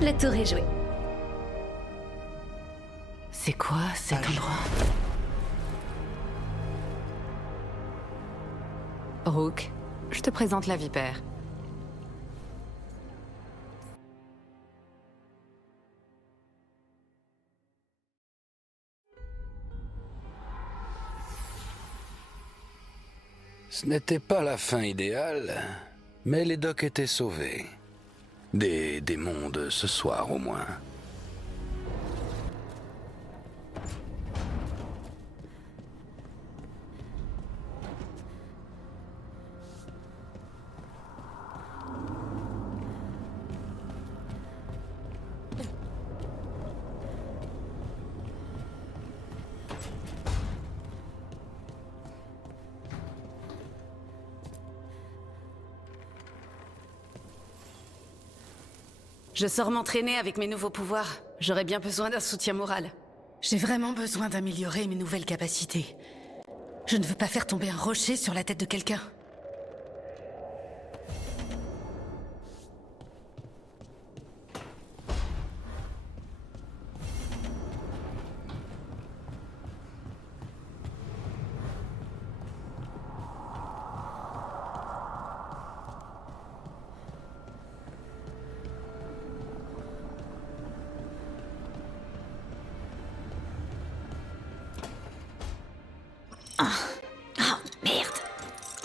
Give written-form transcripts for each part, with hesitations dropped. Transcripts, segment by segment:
La tour est jouée. C'est quoi cet endroit? Rook, je te présente la vipère. Ce n'était pas la fin idéale, mais les docks étaient sauvés. Des démons de ce soir au moins. Je sors m'entraîner avec mes nouveaux pouvoirs. J'aurais bien besoin d'un soutien moral. J'ai vraiment besoin d'améliorer mes nouvelles capacités. Je ne veux pas faire tomber un rocher sur la tête de quelqu'un. Oh, merde.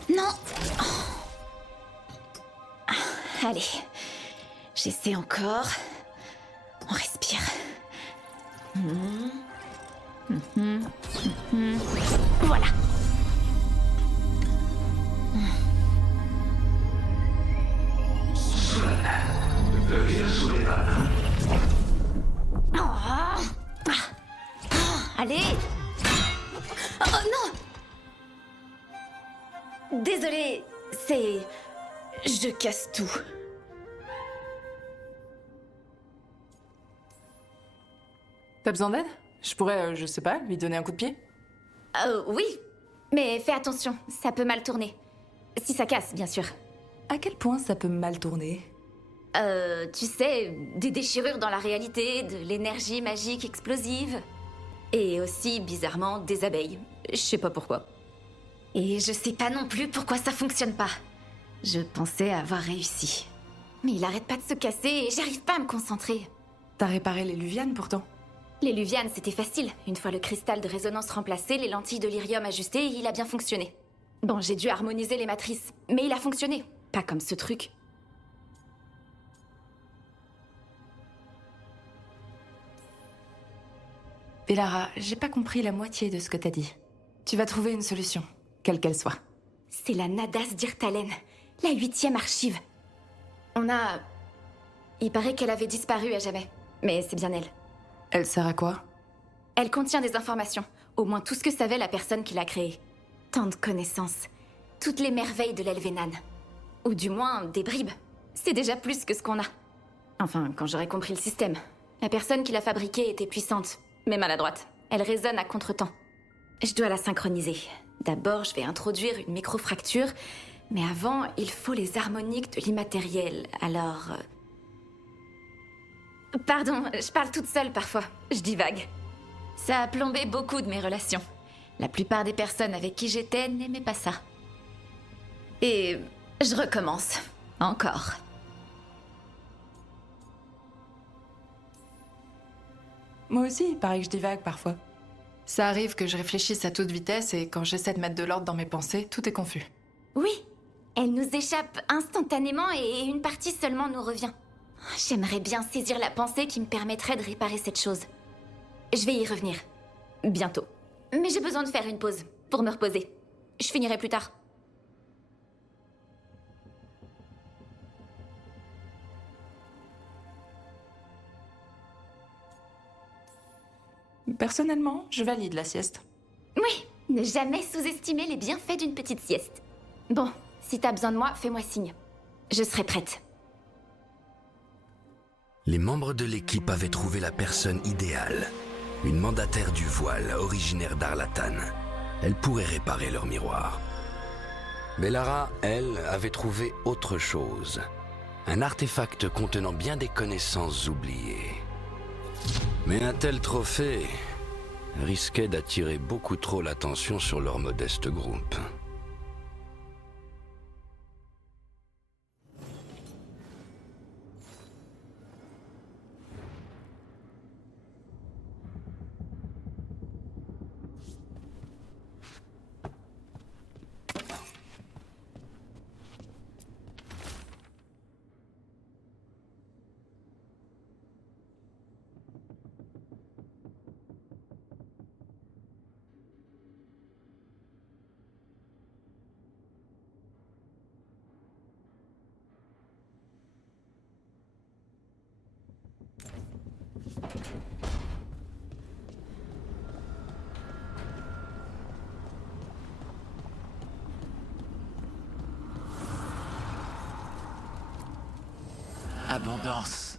Non. Allez. J'essaie encore. On respire. Voilà. Allez. Oh non. Désolée, c'est... Je casse tout. T'as besoin d'aide? Je pourrais, je sais pas, lui donner un coup de pied? Oui, mais fais attention, ça peut mal tourner. Si ça casse, bien sûr. À quel point ça peut mal tourner? Tu sais, des déchirures dans la réalité, de l'énergie magique explosive. Et aussi, bizarrement, des abeilles. Je sais pas pourquoi. Et je sais pas non plus pourquoi ça fonctionne pas. Je pensais avoir réussi. Mais il arrête pas de se casser et j'arrive pas à me concentrer. T'as réparé les Luvianes pourtant. Les Luvianes, c'était facile. Une fois le cristal de résonance remplacé, les lentilles de lyrium ajustées, il a bien fonctionné. Bon, j'ai dû harmoniser les matrices, mais il a fonctionné. Pas comme ce truc. Bellara, j'ai pas compris la moitié de ce que t'as dit. Tu vas trouver une solution, quelle qu'elle soit. C'est la Nadas d'Irtalen, la 8e archive. Il paraît qu'elle avait disparu à jamais, mais c'est bien elle. Elle sert à quoi? Elle contient des informations, au moins tout ce que savait la personne qui l'a créée. Tant de connaissances, toutes les merveilles de l'Elvenan. Ou du moins, des bribes. C'est déjà plus que ce qu'on a. Enfin, quand j'aurai compris le système. La personne qui l'a fabriquée était puissante, mais maladroite. Elle résonne à contretemps. Je dois la synchroniser. D'abord, je vais introduire une microfracture, mais avant, il faut les harmoniques de l'immatériel, alors... Pardon, je parle toute seule parfois, je divague. Ça a plombé beaucoup de mes relations. La plupart des personnes avec qui j'étais n'aimaient pas ça. Et je recommence. Encore. Moi aussi, il paraît que je divague parfois. Ça arrive que je réfléchisse à toute vitesse et quand j'essaie de mettre de l'ordre dans mes pensées, tout est confus. Oui, elle nous échappe instantanément et une partie seulement nous revient. J'aimerais bien saisir la pensée qui me permettrait de réparer cette chose. Je vais y revenir. Bientôt. Mais j'ai besoin de faire une pause, pour me reposer. Je finirai plus tard. Personnellement, je valide la sieste. Oui, ne jamais sous-estimer les bienfaits d'une petite sieste. Bon, si t'as besoin de moi, fais-moi signe. Je serai prête. Les membres de l'équipe avaient trouvé la personne idéale. Une mandataire du voile, originaire d'Arlatan. Elle pourrait réparer leur miroir. Bellara, elle, avait trouvé autre chose. Un artefact contenant bien des connaissances oubliées. Mais un tel trophée risquait d'attirer beaucoup trop l'attention sur leur modeste groupe. Abondance.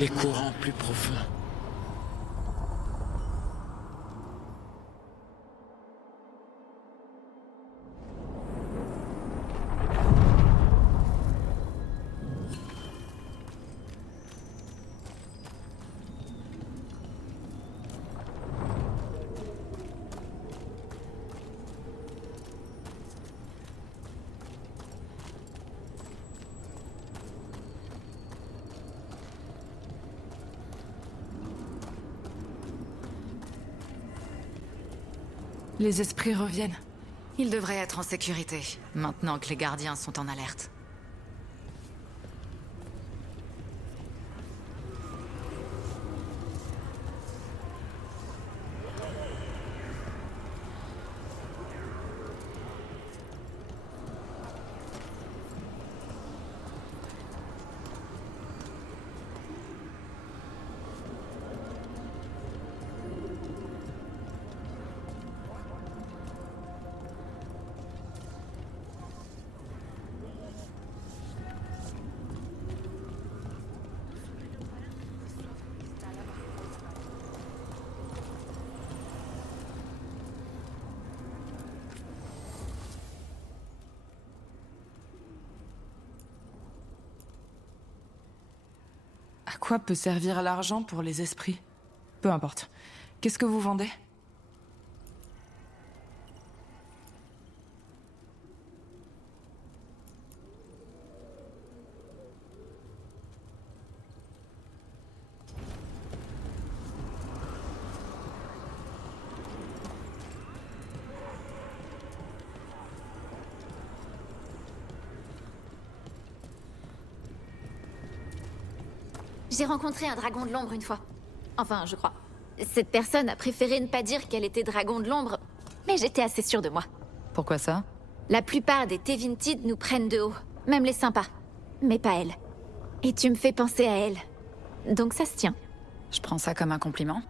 Les courants plus profonds. Les esprits reviennent. Il devrait être en sécurité, maintenant que les gardiens sont en alerte. À quoi peut servir l'argent pour les esprits? Peu importe. Qu'est-ce que vous vendez? J'ai rencontré un dragon de l'ombre une fois. Enfin, je crois. Cette personne a préféré ne pas dire qu'elle était dragon de l'ombre mais j'étais assez sûre de moi. Pourquoi ça? La plupart des Tevintid nous prennent de haut, même les sympas. Mais pas elle. Et tu me fais penser à elle. Donc ça se tient. Je prends ça comme un compliment.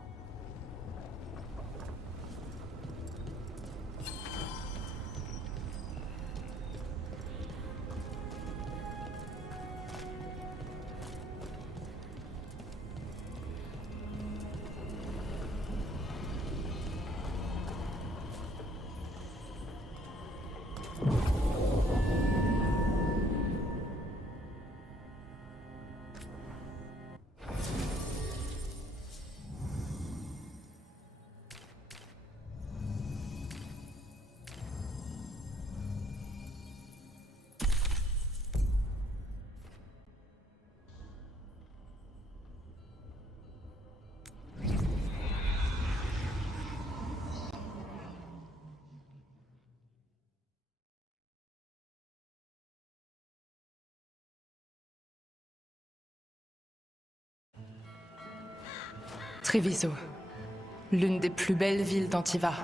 Treviso, l'une des plus belles villes d'Antiva,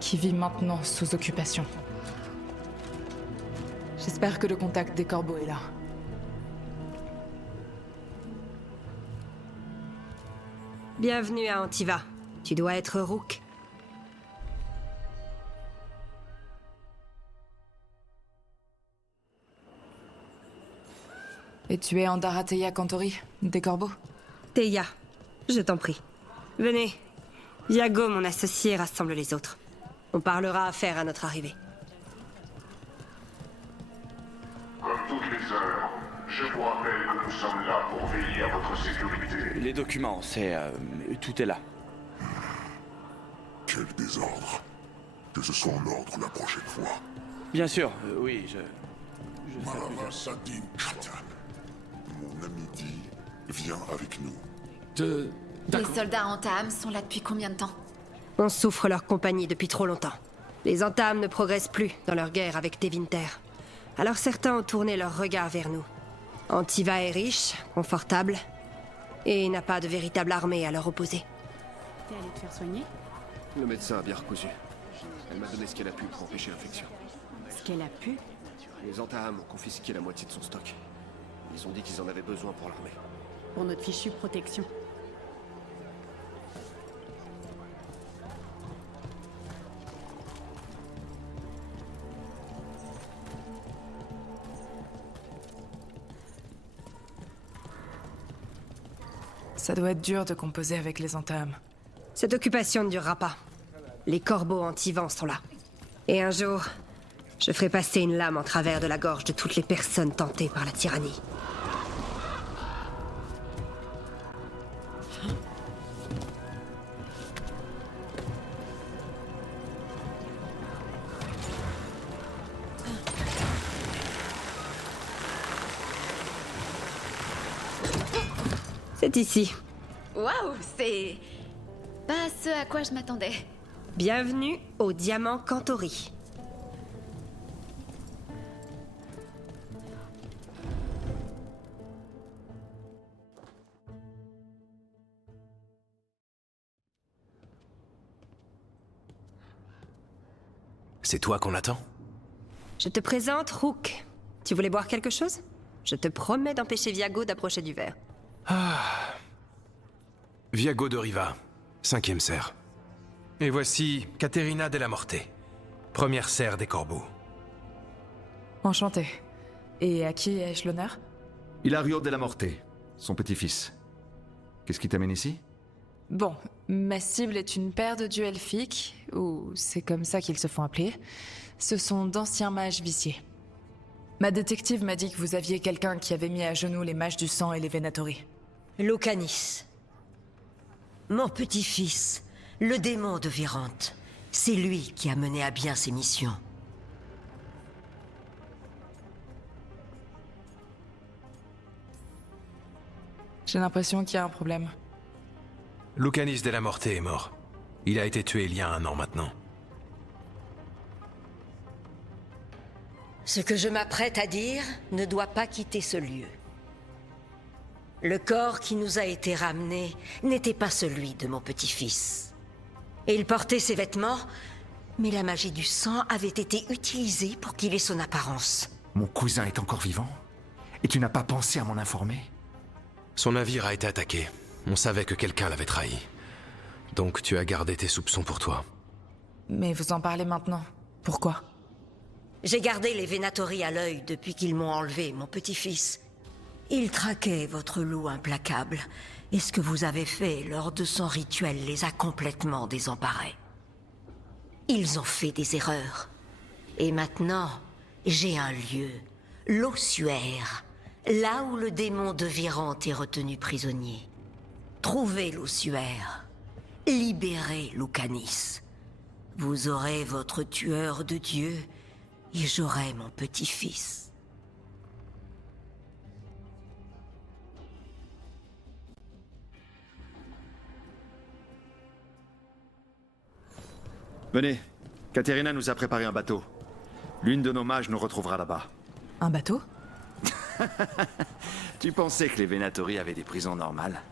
qui vit maintenant sous occupation. J'espère que le contact des corbeaux est là. Bienvenue à Antiva. Tu dois être Rook. Et tu es Andarateya Cantori, des corbeaux? Teia, je t'en prie. Venez. Viago, mon associé, rassemble les autres. On parlera affaires à notre arrivée. Comme toutes les heures, je vous rappelle que nous sommes là pour veiller à votre sécurité. Les documents, tout est là. Quel désordre. Que ce soit en ordre la prochaine fois. Bien sûr, oui, je ferai plus Marava Sadin Khatan. Mon ami dit, viens avec nous. Les soldats Antaam sont là depuis combien de temps? On souffre leur compagnie depuis trop longtemps. Les Antaam ne progressent plus dans leur guerre avec Tevinter. Alors certains ont tourné leur regard vers nous. Antiva est riche, confortable, et n'a pas de véritable armée à leur opposer. T'es allé te faire soigner? Le médecin a bien recousu. Elle m'a donné ce qu'elle a pu pour empêcher l'infection. Ce qu'elle a pu? Les Antaam ont confisqué la moitié de son stock. Ils ont dit qu'ils en avaient besoin pour l'armée. Pour notre fichue protection. Ça doit être dur de composer avec les Antaam. Cette occupation ne durera pas. Les corbeaux antivans sont là. Et un jour, je ferai passer une lame en travers de la gorge de toutes les personnes tentées par la tyrannie. C'est ici. Waouh, c'est... pas ce à quoi je m'attendais. Bienvenue au Diamant Cantori. C'est toi qu'on attend? Je te présente Rook. Tu voulais boire quelque chose? Je te promets d'empêcher Viago d'approcher du verre. Viago de Riva, 5e serre. Et voici Caterina della Morte, première serre des corbeaux. Enchanté. Et à qui ai-je l'honneur? Hilario della Morte, son petit-fils. Qu'est-ce qui t'amène ici? Bon, ma cible est une paire de dieux elfiques, ou c'est comme ça qu'ils se font appeler. Ce sont d'anciens mages viciés. Ma détective m'a dit que vous aviez quelqu'un qui avait mis à genoux les mages du sang et les Venatori. Lucanis. Mon petit-fils, le démon de Virante. C'est lui qui a mené à bien ses missions. J'ai l'impression qu'il y a un problème. Lucanis della Morte est mort. Il a été tué il y a 1 an maintenant. Ce que je m'apprête à dire ne doit pas quitter ce lieu. Le corps qui nous a été ramené n'était pas celui de mon petit-fils. Et il portait ses vêtements, mais la magie du sang avait été utilisée pour qu'il ait son apparence. Mon cousin est encore vivant? Et tu n'as pas pensé à m'en informer? Son navire a été attaqué. On savait que quelqu'un l'avait trahi. Donc tu as gardé tes soupçons pour toi. Mais vous en parlez maintenant. Pourquoi? J'ai gardé les Venatori à l'œil depuis qu'ils m'ont enlevé mon petit-fils. Ils traquaient votre loup implacable, et ce que vous avez fait lors de son rituel les a complètement désemparés. Ils ont fait des erreurs. Et maintenant, j'ai un lieu, l'ossuaire, là où le démon de Virante est retenu prisonnier. Trouvez l'ossuaire, libérez Lucanis. Vous aurez votre tueur de dieu, et j'aurai mon petit-fils. Venez, Caterina nous a préparé un bateau. L'une de nos mages nous retrouvera là-bas. Un bateau? Tu pensais que les Venatori avaient des prisons normales?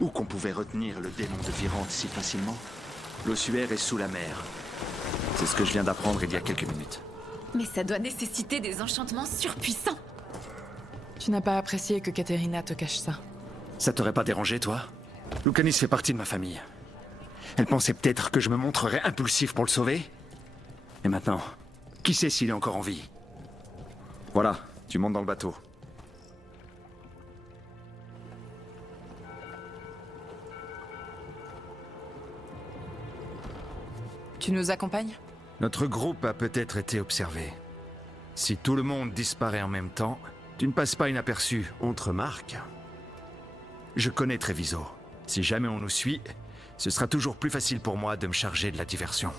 Ou qu'on pouvait retenir le démon de Virante si facilement? L'ossuaire est sous la mer. C'est ce que je viens d'apprendre il y a quelques minutes. Mais ça doit nécessiter des enchantements surpuissants. Tu n'as pas apprécié que Caterina te cache ça? Ça t'aurait pas dérangé, toi? Lucanis fait partie de ma famille. Elle pensait peut-être que je me montrerais impulsif pour le sauver? Et maintenant, qui sait s'il est encore en vie? Voilà, tu montes dans le bateau. Tu nous accompagnes? Notre groupe a peut-être été observé. Si tout le monde disparaît en même temps, tu ne passes pas inaperçu, on te remarque. Je connais Treviso. Si jamais on nous suit, ce sera toujours plus facile pour moi de me charger de la diversion.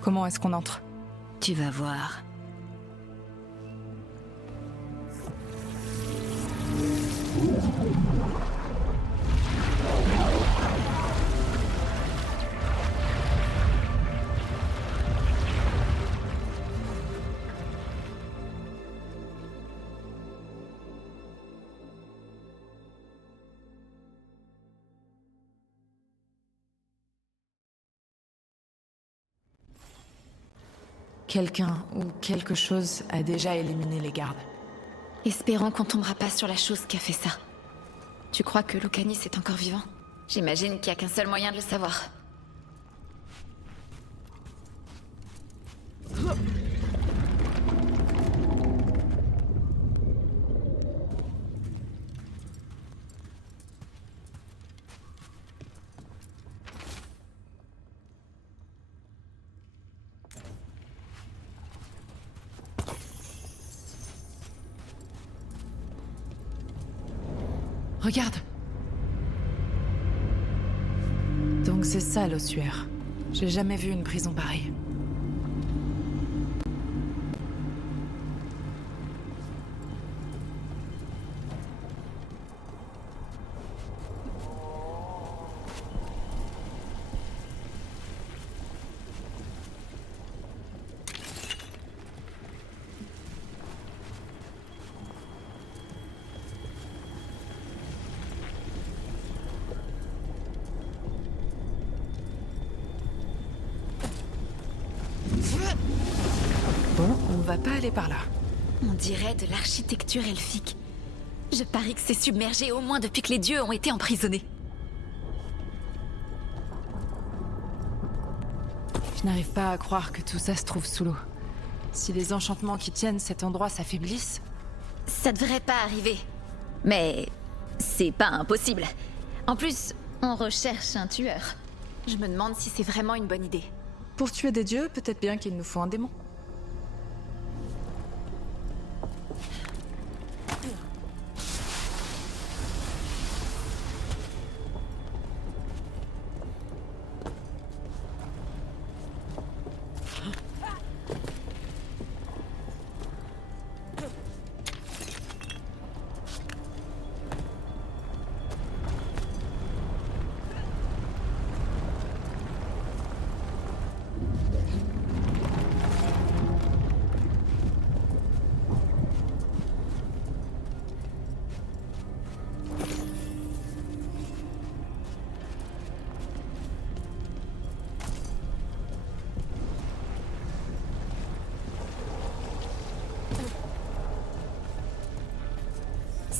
Comment est-ce qu'on entre? Tu vas voir. Quelqu'un ou quelque chose a déjà éliminé les gardes. Espérons qu'on tombera pas sur la chose qui a fait ça. Tu crois que Lucanis est encore vivant? J'imagine qu'il y a qu'un seul moyen de le savoir. Regarde! Donc c'est ça l'ossuaire. J'ai jamais vu une prison pareille. Bon, on va pas aller par là. On dirait de l'architecture elfique. Je parie que c'est submergé au moins depuis que les dieux ont été emprisonnés. Je n'arrive pas à croire que tout ça se trouve sous l'eau. Si les enchantements qui tiennent cet endroit s'affaiblissent... Ça devrait pas arriver. Mais c'est pas impossible. En plus, on recherche un tueur. Je me demande si c'est vraiment une bonne idée. Pour tuer des dieux, peut-être bien qu'il nous faut un démon.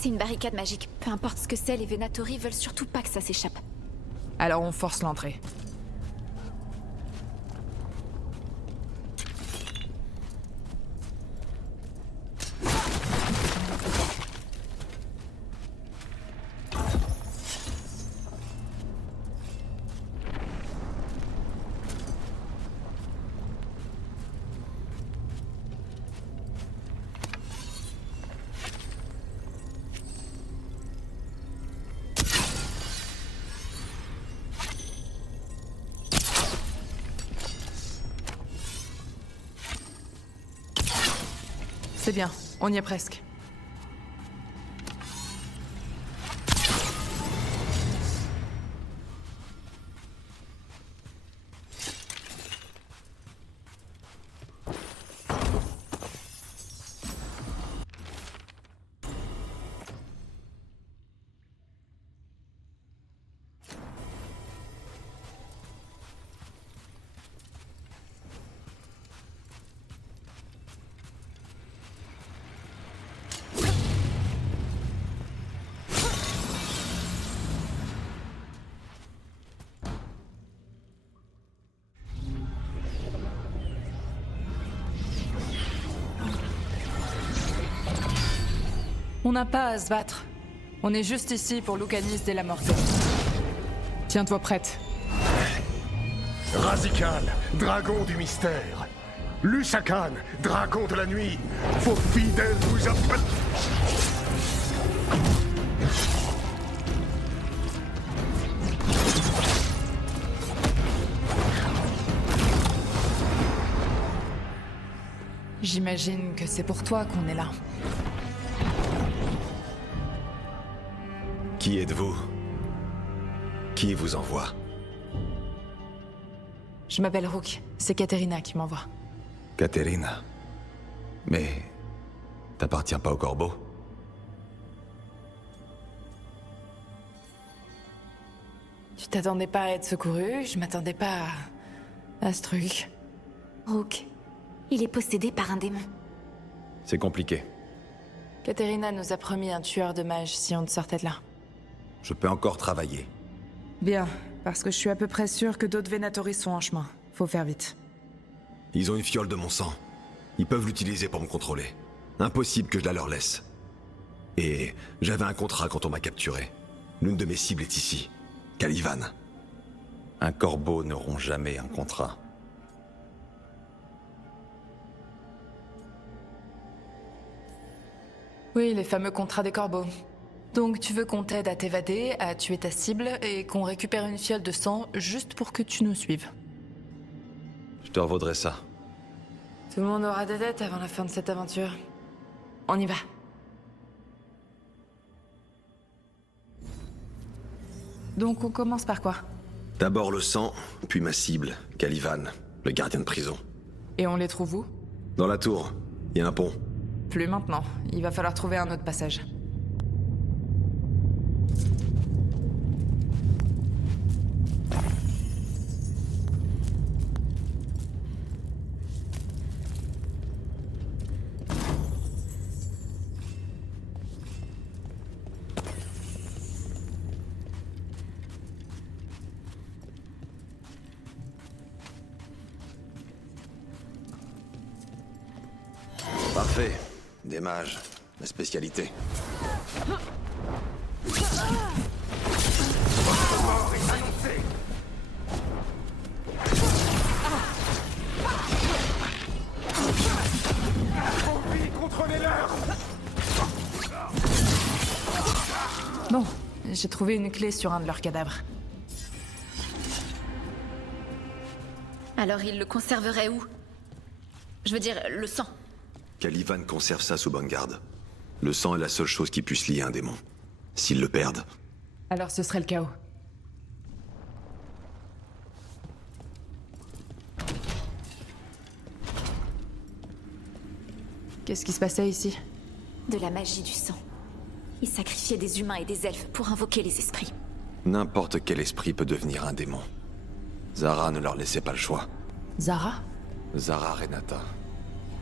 C'est une barricade magique. Peu importe ce que c'est, les Venatori veulent surtout pas que ça s'échappe. Alors on force l'entrée. C'est bien, on y est presque. On n'a pas à se battre. On est juste ici pour Lucanis de la Morte. Tiens-toi prête. Razikal, dragon du mystère. Lusakan, dragon de la nuit. Vos fidèles vous appellent. J'imagine que c'est pour toi qu'on est là. Qui êtes-vous? Qui vous envoie? Je m'appelle Rook. C'est Katerina qui m'envoie. Katerina. Mais... t'appartiens pas au corbeau? Tu t'attendais pas à être secouru, je m'attendais pas à ce truc. Rook, il est possédé par un démon. C'est compliqué. Katerina nous a promis un tueur de mages si on te sortait de là. Je peux encore travailler. Bien, parce que je suis à peu près sûr que d'autres Venatori sont en chemin. Faut faire vite. Ils ont une fiole de mon sang. Ils peuvent l'utiliser pour me contrôler. Impossible que je la leur laisse. Et j'avais un contrat quand on m'a capturé. L'une de mes cibles est ici. Calivan. Un corbeau ne rompt jamais un contrat. Oui, les fameux contrats des corbeaux. Donc tu veux qu'on t'aide à t'évader, à tuer ta cible, et qu'on récupère une fiole de sang juste pour que tu nous suives. Je te revaudrai ça. Tout le monde aura des dettes avant la fin de cette aventure. On y va. Donc on commence par quoi? D'abord le sang, puis ma cible, Calivan, le gardien de prison. Et on les trouve où? Dans la tour, il y a un pont. Plus maintenant. Il va falloir trouver un autre passage. Parfait. Des mages. Ma spécialité. Votre mort est annoncée. Envie, contrôlez-leur. Bon, j'ai trouvé une clé sur un de leurs cadavres. Alors il le conserverait où? Je veux dire, le sang. Calivan conserve ça sous bonne garde. Le sang est la seule chose qui puisse lier un démon. S'ils le perdent. Alors ce serait le chaos. Qu'est-ce qui se passait ici? De la magie du sang. Ils sacrifiaient des humains et des elfes pour invoquer les esprits. N'importe quel esprit peut devenir un démon. Zara ne leur laissait pas le choix. Zara? Zara Renata.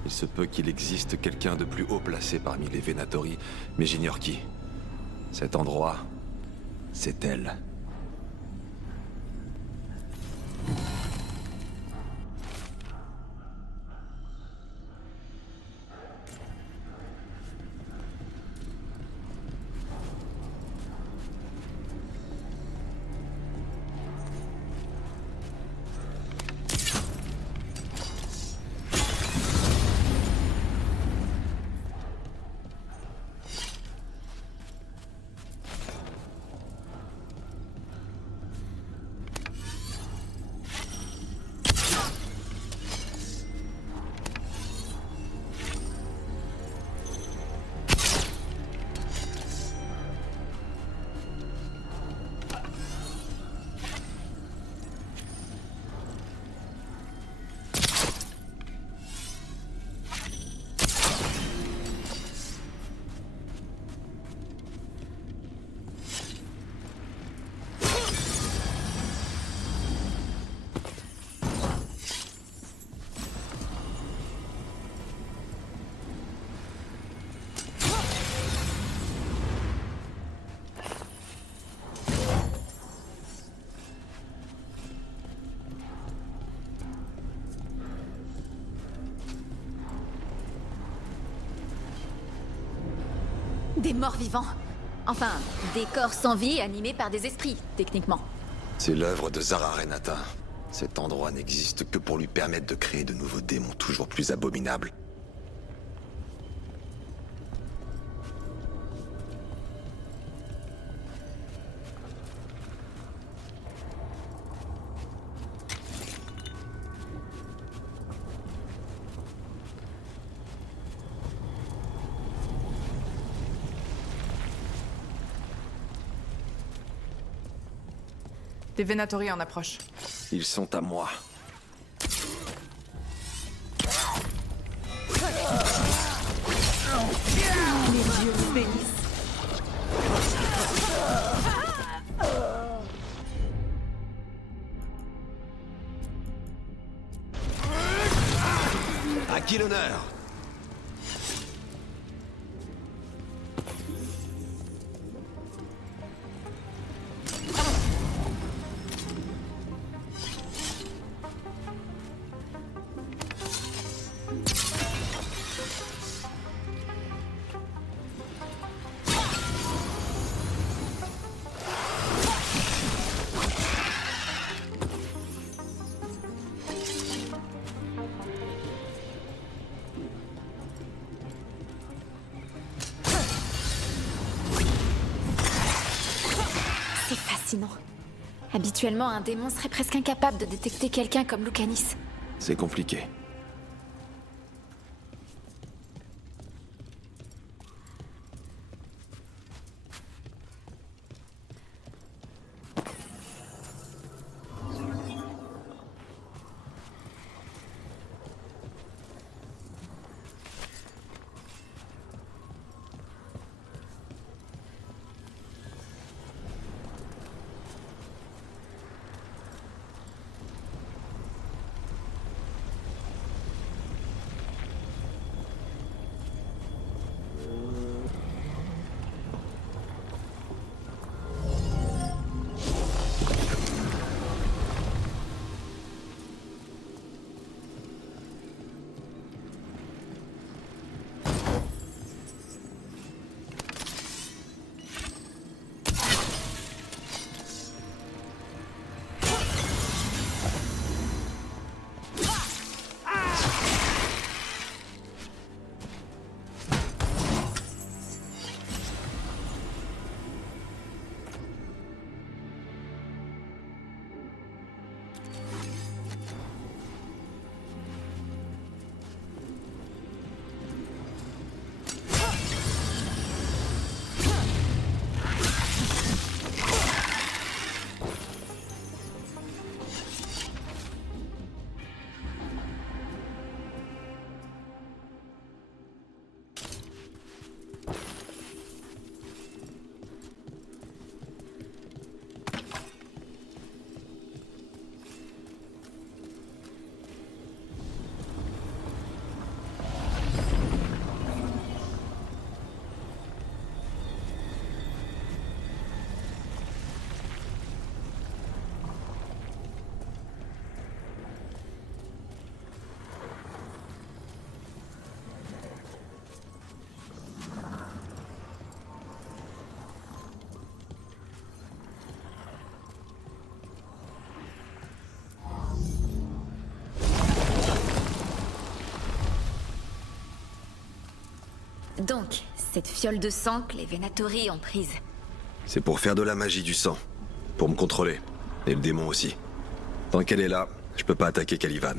Il se peut qu'il existe quelqu'un de plus haut placé parmi les Venatori, mais j'ignore qui. Cet endroit, c'est elle. Des morts vivants. Enfin, des corps sans vie animés par des esprits, techniquement. C'est l'œuvre de Zara Renata. Cet endroit n'existe que pour lui permettre de créer de nouveaux démons toujours plus abominables. Des Venatori en approche. Ils sont à moi. Les dieux vous bénissent. À qui l'honneur? C'est fascinant. Habituellement, un démon serait presque incapable de détecter quelqu'un comme Lucanis. C'est compliqué. Donc, cette fiole de sang que les Venatori ont prise. C'est pour faire de la magie du sang. Pour me contrôler. Et le démon aussi. Tant qu'elle est là, je peux pas attaquer Caliban.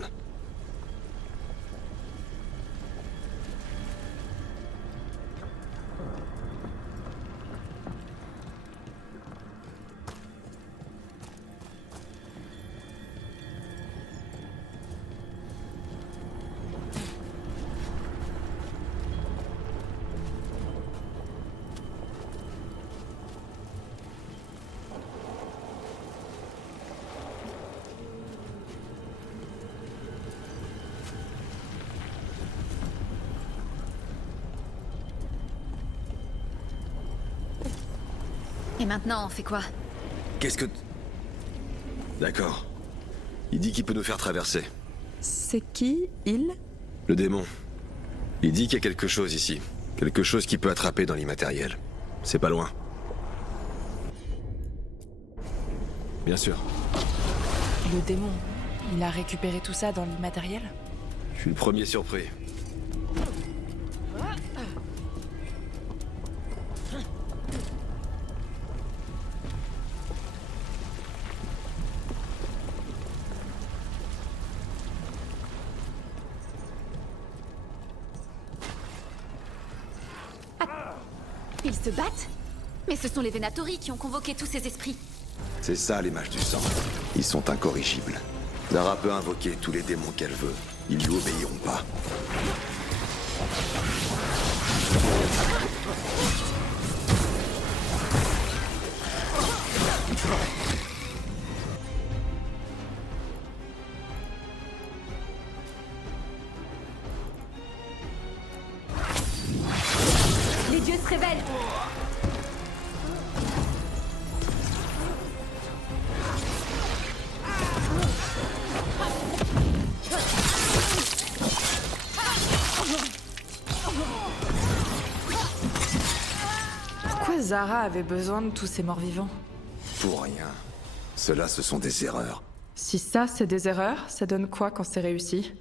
Et maintenant, on fait quoi? Qu'est-ce que... D'accord. Il dit qu'il peut nous faire traverser. C'est qui, il? Le démon. Il dit qu'il y a quelque chose ici. Quelque chose qui peut attraper dans l'immatériel. C'est pas loin. Bien sûr. Le démon, il a récupéré tout ça dans l'immatériel? Je suis le premier surpris. Ils se battent? Mais ce sont les Venatori qui ont convoqué tous ces esprits. C'est ça les mages du sang. Ils sont incorrigibles. Zara peut invoquer tous les démons qu'elle veut. Ils lui obéiront pas. Les dieux se révèlent! Pourquoi Zara avait besoin de tous ces morts-vivants? Pour rien. Ceux-là, ce sont des erreurs. Si ça, c'est des erreurs, ça donne quoi quand c'est réussi?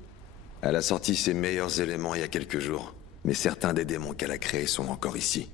Elle a sorti ses meilleurs éléments il y a quelques jours. Mais certains des démons qu'elle a créés sont encore ici.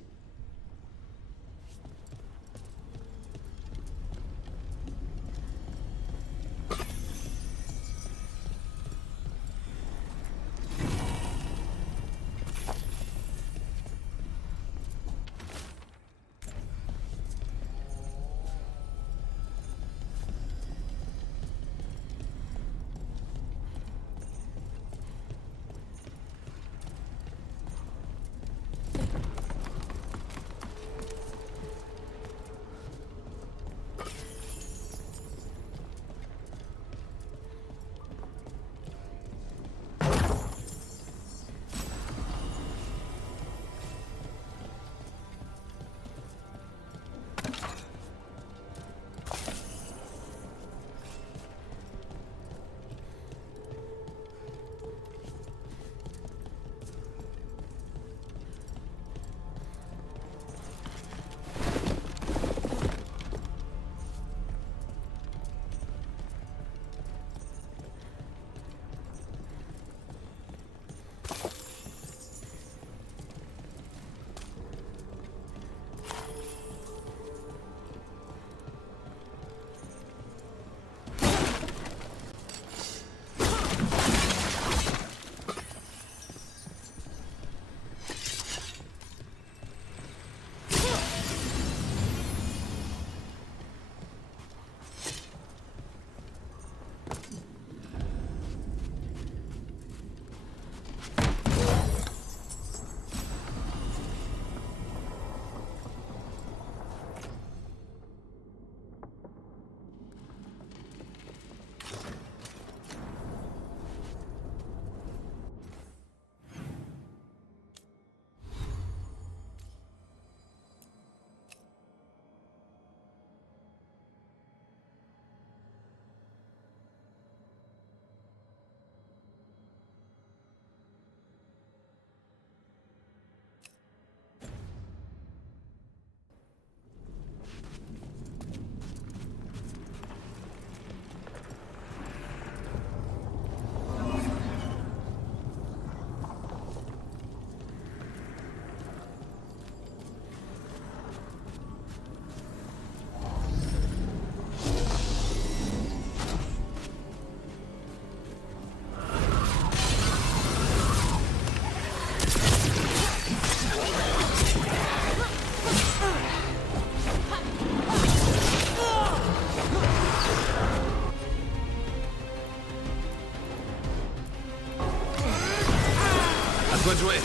toi de jouer.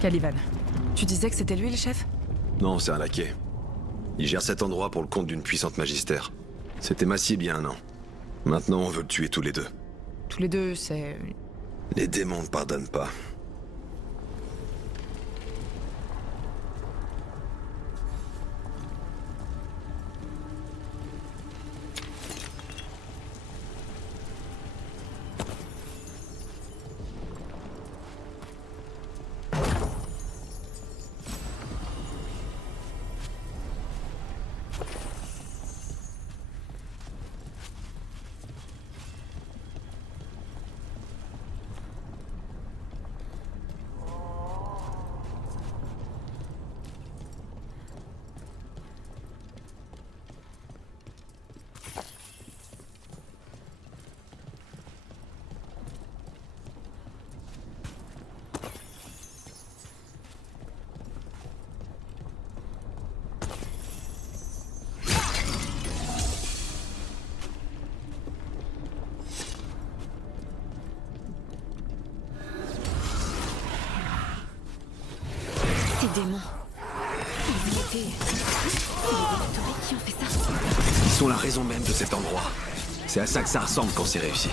Caliban, tu disais que c'était lui le chef? Non, c'est un laquais. Il gère cet endroit pour le compte d'une puissante magistère. C'était ma cible il y a 1 an. Maintenant, on veut le tuer tous les deux. Tous les deux, c'est... Les démons ne pardonnent pas. Ces démons. Ils étaient... C'est les Vénatories qui ont fait ça. Ils sont la raison même de cet endroit. C'est à ça que ça ressemble quand c'est réussi.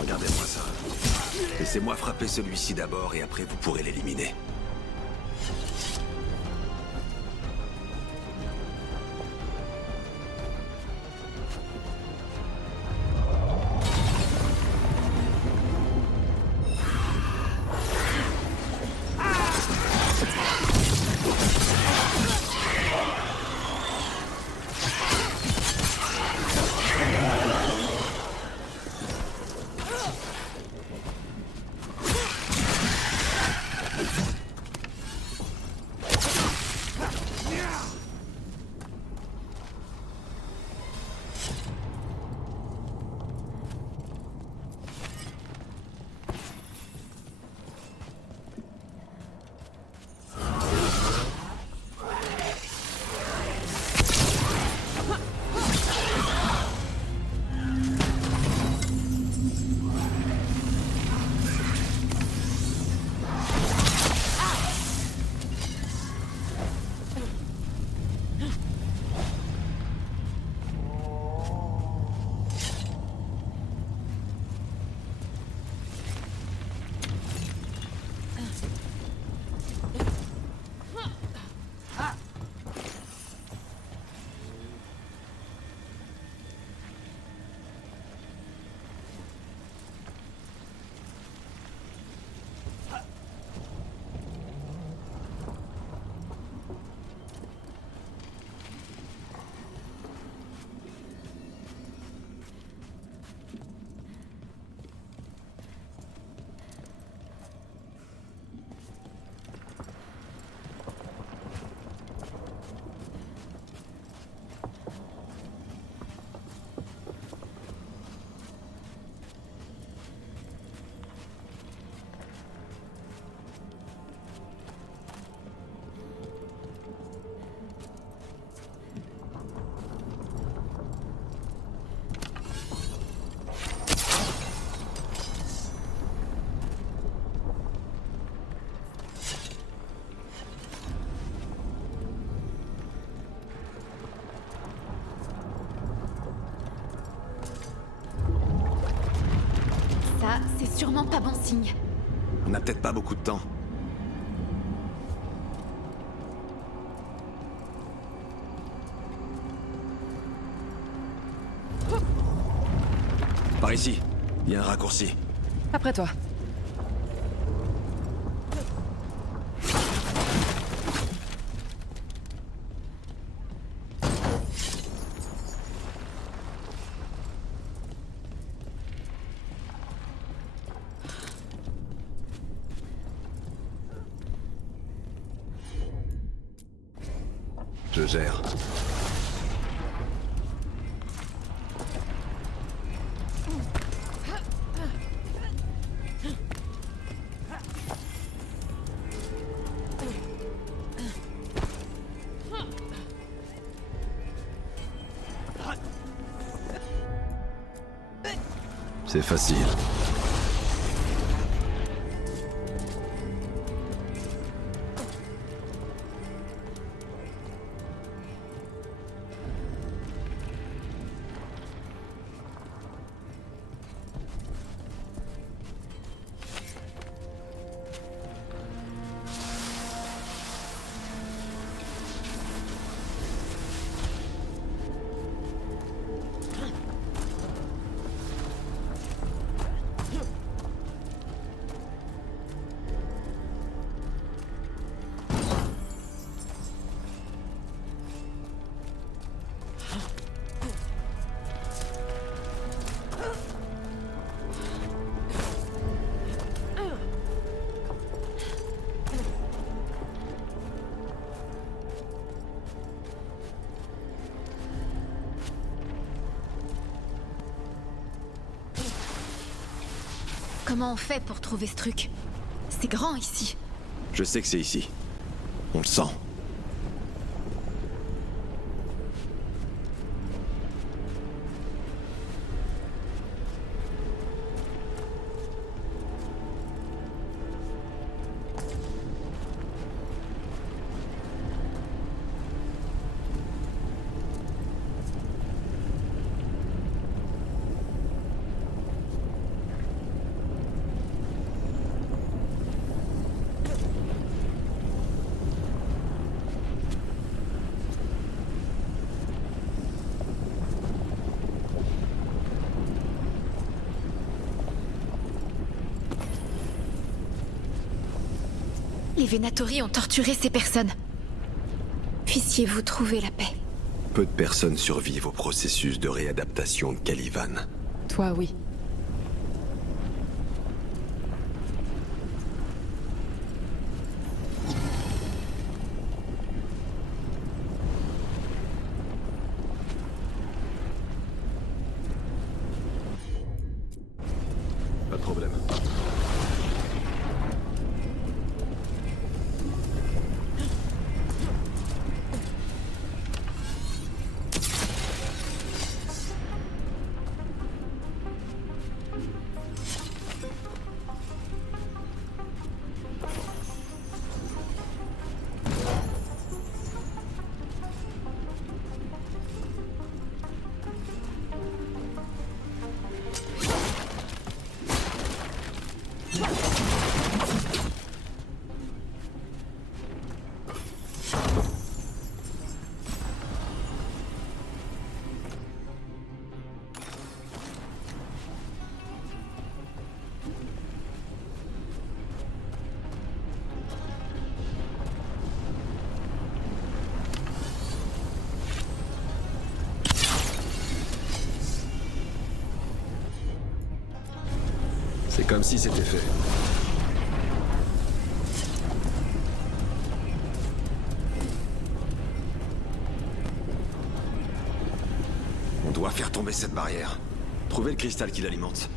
Regardez-moi ça. Laissez-moi frapper celui-ci d'abord et après vous pourrez l'éliminer. sûrement pas bon signe. On n'a peut-être pas beaucoup de temps. Par ici, il y a un raccourci. Après toi. Je gère. C'est facile. Comment on fait pour trouver ce truc? C'est grand ici. Je sais que c'est ici. On le sent. Les Venatori ont torturé ces personnes. Puissiez-vous trouver la paix. Peu de personnes survivent au processus de réadaptation de Caliban. Toi, oui. Pas de problème. C'est comme si c'était fait. On doit faire tomber cette barrière. Trouver le cristal qui l'alimente.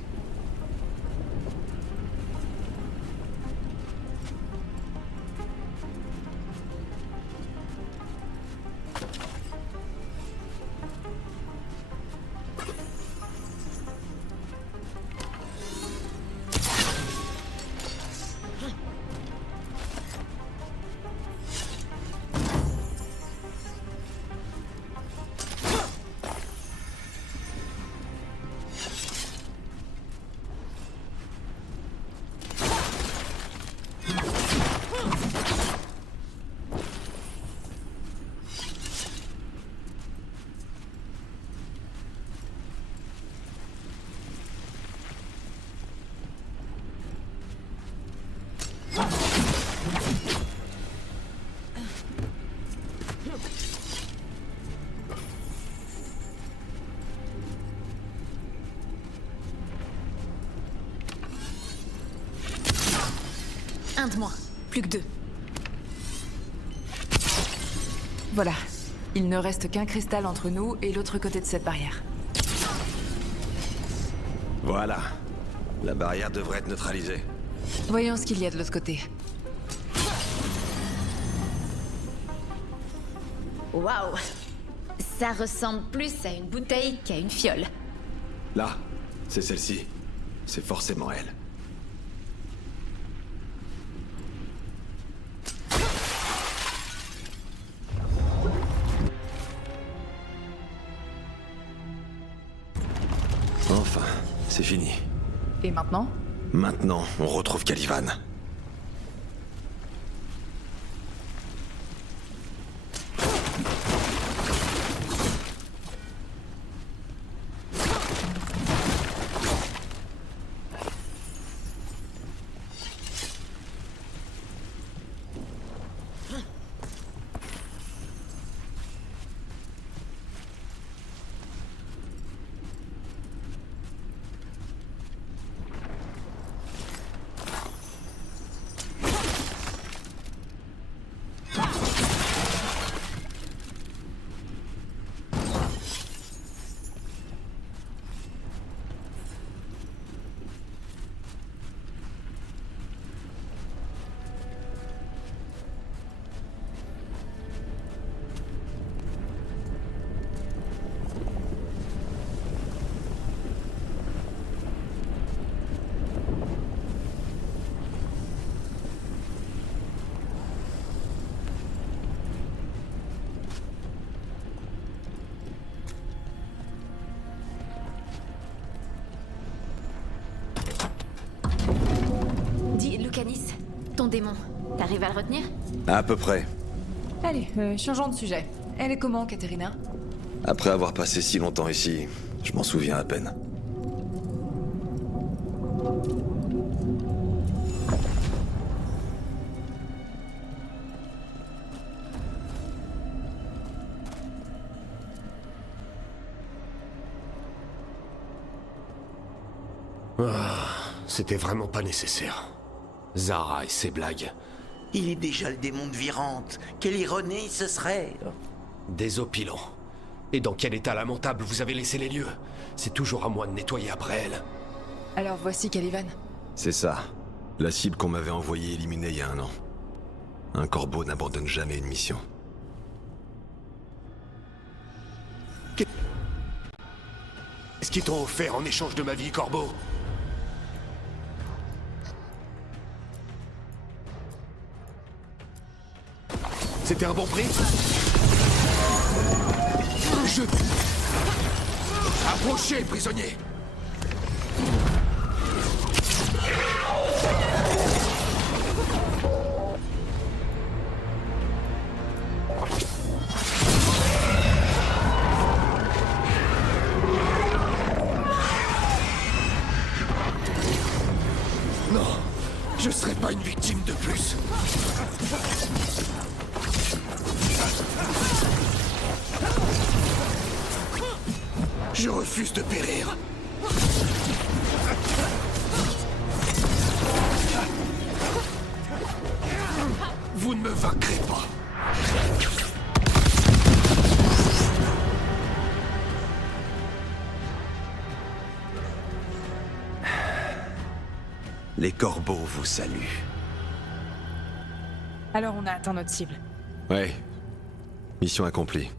Un de moins. Plus que 2. Voilà. Il ne reste qu'un cristal entre nous et l'autre côté de cette barrière. Voilà. La barrière devrait être neutralisée. Voyons ce qu'il y a de l'autre côté. Waouh! Ça ressemble plus à une bouteille qu'à une fiole. Là, c'est celle-ci. C'est forcément elle. Enfin, c'est fini. Et maintenant? Maintenant, on retrouve Caliban. Dis, Lucanis, ton démon, t'arrives à le retenir? À peu près. Allez, changeons de sujet. Elle est comment, Caterina? Après avoir passé si longtemps ici, je m'en souviens à peine. C'était vraiment pas nécessaire. Zara et ses blagues. Il est déjà le démon de Virante. Quelle ironie ce serait! Désopilant. Et dans quel état lamentable vous avez laissé les lieux? C'est toujours à moi de nettoyer après elle. Alors voici Caliban. C'est ça. La cible qu'on m'avait envoyée éliminée il y a 1 an. Un corbeau n'abandonne jamais une mission. Qu'est-ce qu'ils t'ont offert en échange de ma vie, Corbeau? C'était un bon prix? Approchez, prisonnier! Non, je serai pas une victime de plus. Je refuse de périr. Vous ne me vaincrez pas. Les corbeaux vous saluent. Alors on a atteint notre cible. Ouais. Mission accomplie.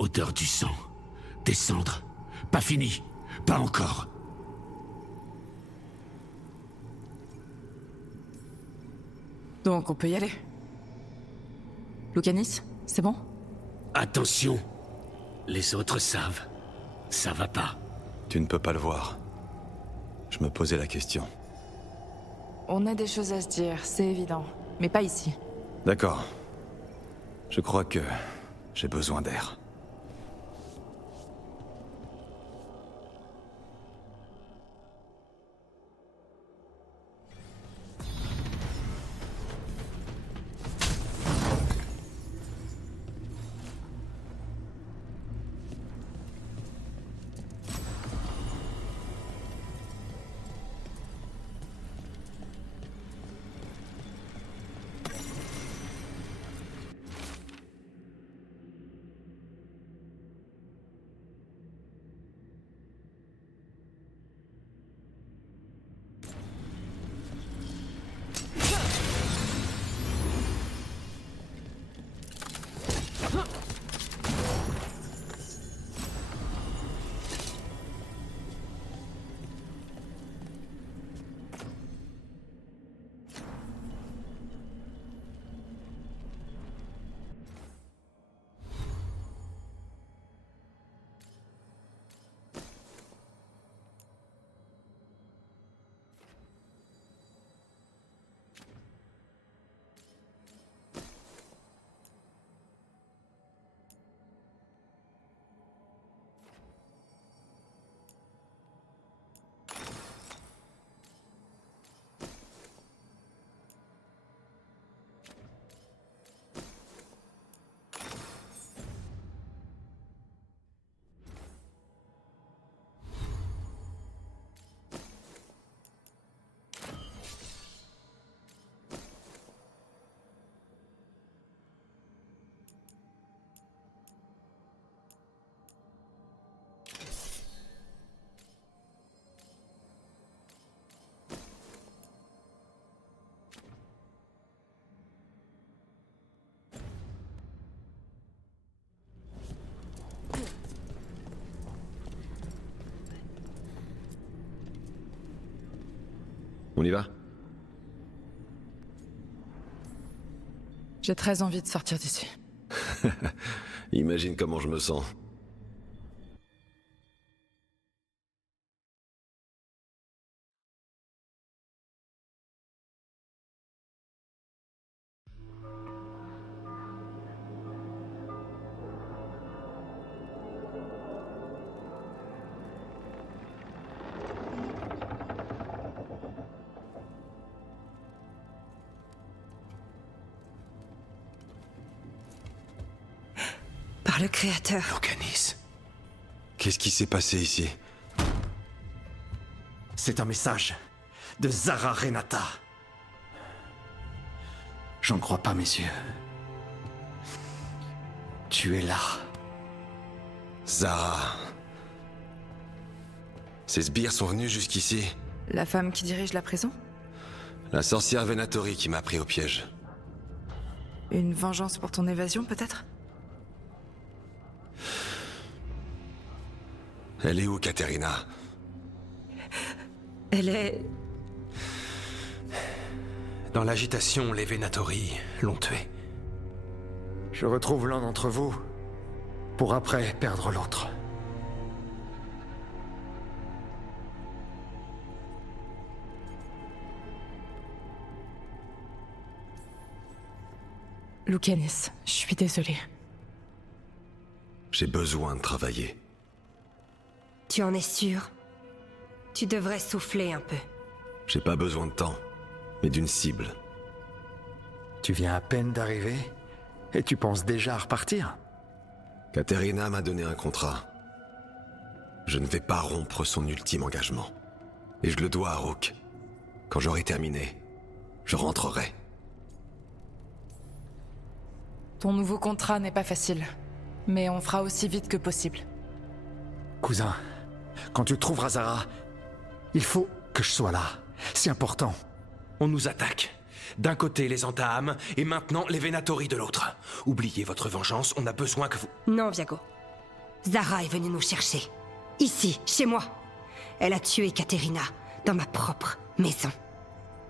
Odeur du sang. Des cendres. Pas fini. Pas encore. Donc on peut y aller. Lucanis, c'est bon? Attention. Les autres savent. Ça va pas. Tu ne peux pas le voir. Je me posais la question. On a des choses à se dire, c'est évident. Mais pas ici. D'accord. Je crois que j'ai besoin d'air. On y va? J'ai très envie de sortir d'ici. Imagine comment je me sens. Par le Créateur. Lucanis. Qu'est-ce qui s'est passé ici? C'est un message de Zara Renata. J'en crois pas, mes yeux. Tu es là. Zara. Ces sbires sont venus jusqu'ici. La femme qui dirige la prison? La sorcière Venatori qui m'a pris au piège. Une vengeance pour ton évasion, peut-être? Elle est où, Caterina? Elle est... Dans l'agitation, les Venatori l'ont tuée. Je retrouve l'un d'entre vous, pour après perdre l'autre. Lucanis, je suis désolée. J'ai besoin de travailler. Tu en es sûr? Tu devrais souffler un peu. J'ai pas besoin de temps, mais d'une cible. Tu viens à peine d'arriver, et tu penses déjà à repartir? Caterina m'a donné un contrat. Je ne vais pas rompre son ultime engagement. Et je le dois à Rook. Quand j'aurai terminé, je rentrerai. Ton nouveau contrat n'est pas facile, mais on fera aussi vite que possible. Cousin, quand tu trouveras Zara, il faut que je sois là. C'est important. On nous attaque. D'un côté les entames, et maintenant les Venatori de l'autre. Oubliez votre vengeance, on a besoin que vous... Non, Viago. Zara est venue nous chercher. Ici, chez moi. Elle a tué Caterina, dans ma propre maison.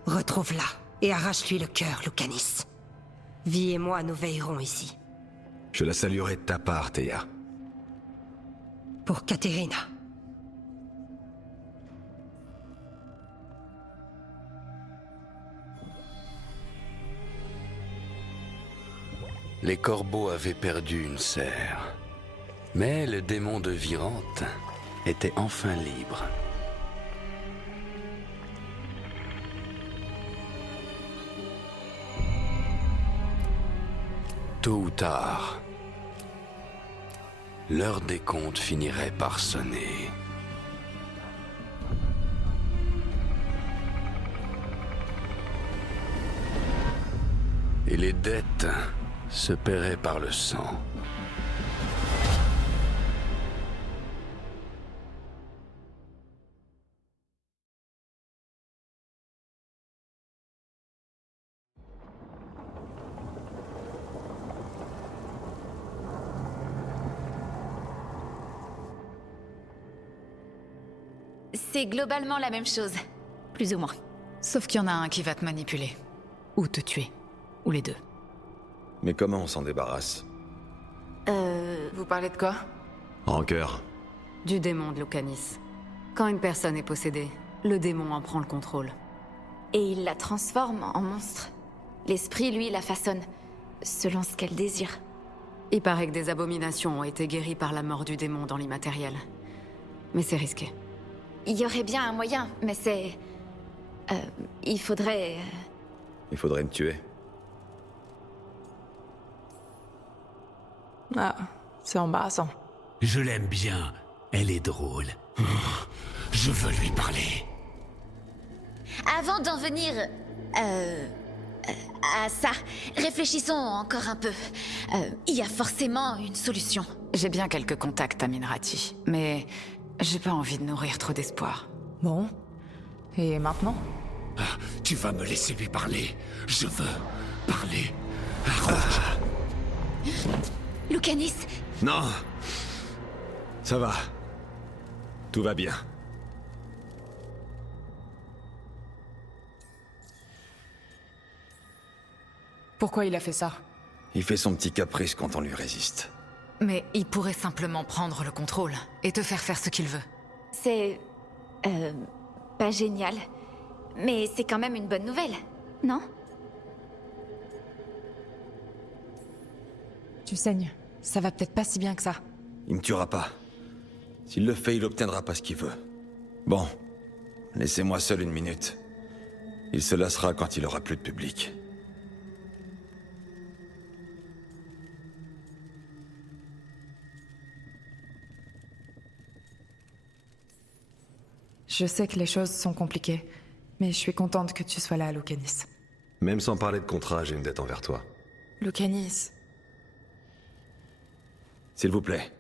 Retrouve-la, et arrache-lui le cœur, Lucanis. Vi et moi, nous veillerons ici. Je la saluerai de ta part, Théa. Pour Caterina. Les corbeaux avaient perdu une serre. Mais le démon de Virante était enfin libre. Tôt ou tard, l'heure des comptes finirait par sonner. Et les dettes se paieraient par le sang. C'est globalement la même chose. Plus ou moins. Sauf qu'il y en a un qui va te manipuler. Ou te tuer. Ou les deux. Mais comment on s'en débarrasse? Vous parlez de quoi? Rancœur. Du démon de Lucanis. Quand une personne est possédée, le démon en prend le contrôle. Et il la transforme en monstre. L'esprit, lui, la façonne, selon ce qu'elle désire. Il paraît que des abominations ont été guéries par la mort du démon dans l'immatériel. Mais c'est risqué. Il y aurait bien un moyen, mais c'est... il faudrait... Il faudrait me tuer. Ah, c'est embarrassant. Je l'aime bien. Elle est drôle. Je veux lui parler. Avant d'en venir... à ça, réfléchissons encore un peu. Il y a forcément une solution. J'ai bien quelques contacts à Minrati, mais j'ai pas envie de nourrir trop d'espoir. Bon. Et maintenant? Ah, tu vas me laisser lui parler. Je veux parler à Rook. Lucanis! Non! Ça va. Tout va bien. Pourquoi il a fait ça? Il fait son petit caprice quand on lui résiste. Mais il pourrait simplement prendre le contrôle et te faire faire ce qu'il veut. C'est... pas génial. Mais c'est quand même une bonne nouvelle, non? Tu saignes. Ça va peut-être pas si bien que ça. Il me tuera pas. S'il le fait, il obtiendra pas ce qu'il veut. Bon, laissez-moi seul 1 minute. Il se lassera quand il aura plus de public. Je sais que les choses sont compliquées, mais je suis contente que tu sois là, Lucanis. Même sans parler de contrat, j'ai une dette envers toi. Lucanis... S'il vous plaît,